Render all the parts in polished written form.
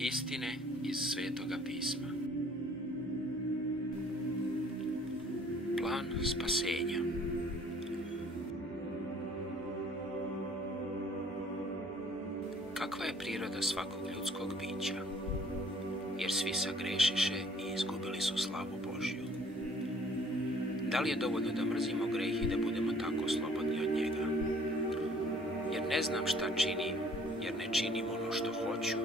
Istine iz Svetoga pisma. Plan spasenja. Kakva je priroda svakog ljudskog bića? Jer svi sagrešiše i izgubili su slavu Božju. Da li je dovoljno da mrzimo greh i da budemo tako slobodni od njega? Jer ne znam šta činim, jer ne činim ono što hoću,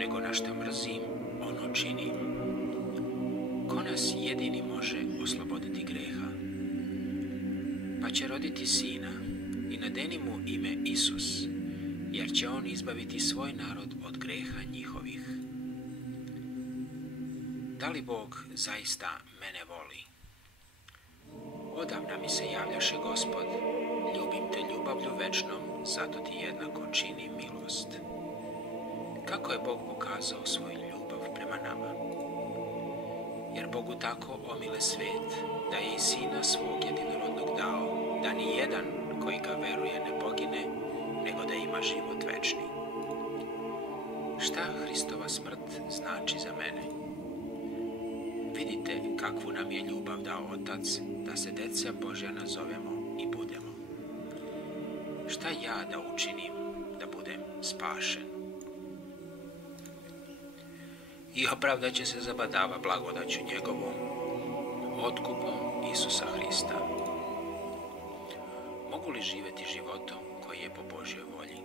nego na šta mrzim, ono činim. Ko nas jedini može osloboditi greha? Pa će roditi sina i nadeni mu ime Isus, jer će on izbaviti svoj narod od greha njihovih. Da li Bog zaista mene voli? Odavna mi se javljaše Gospod, ljubim te ljubavlju večnom, zato ti jednako činim milost. Kako je Bog pokazao svoju ljubav prema nama? Jer Bogu tako omile svet, da je i Sina svog jedinorodnog dao, da ni jedan koji ga veruje ne pogine, nego da ima život večni. Šta Hristova smrt znači za mene? Vidite kakvu nam je ljubav dao Otac, da se deca Božja nazovemo i budemo. Šta ja da učinim da budem spašen? I opravdat će se zabadava blagodaću njegovom, otkupom Isusa Hrista. Mogu li živjeti životom koji je po Božjoj volji?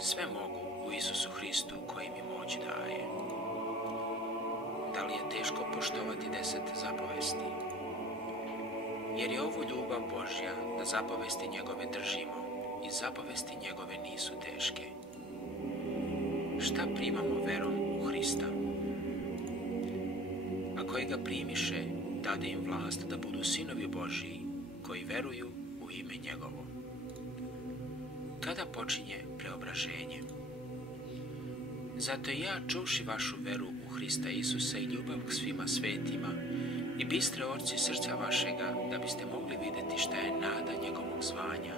Sve mogu u Isusu Hristu koji mi moć daje. Da li je teško poštovati 10 zapovesti? Jer je ovo ljubav Božja, da zapovesti njegove držimo i zapovesti njegove nisu teške. Šta primamo verom u Hrista? A koji ga primiše, dade im vlast da budu sinovi Božji, koji veruju u ime njegovo. Kada počinje preobraženje? Zato i ja, čuvši vašu veru u Hrista Isusa i ljubav k svima svetima, i bistre oči srca vašega, da biste mogli vidjeti šta je nada njegovog zvanja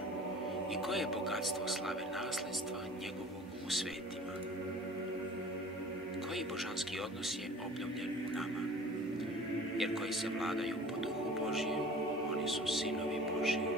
i koje je bogatstvo slave nasledstva njegovog u svetima. Koji božanski odnos je obnovljen u nama? Jer koji se vladaju po duhu Božjem, oni su sinovi Božji.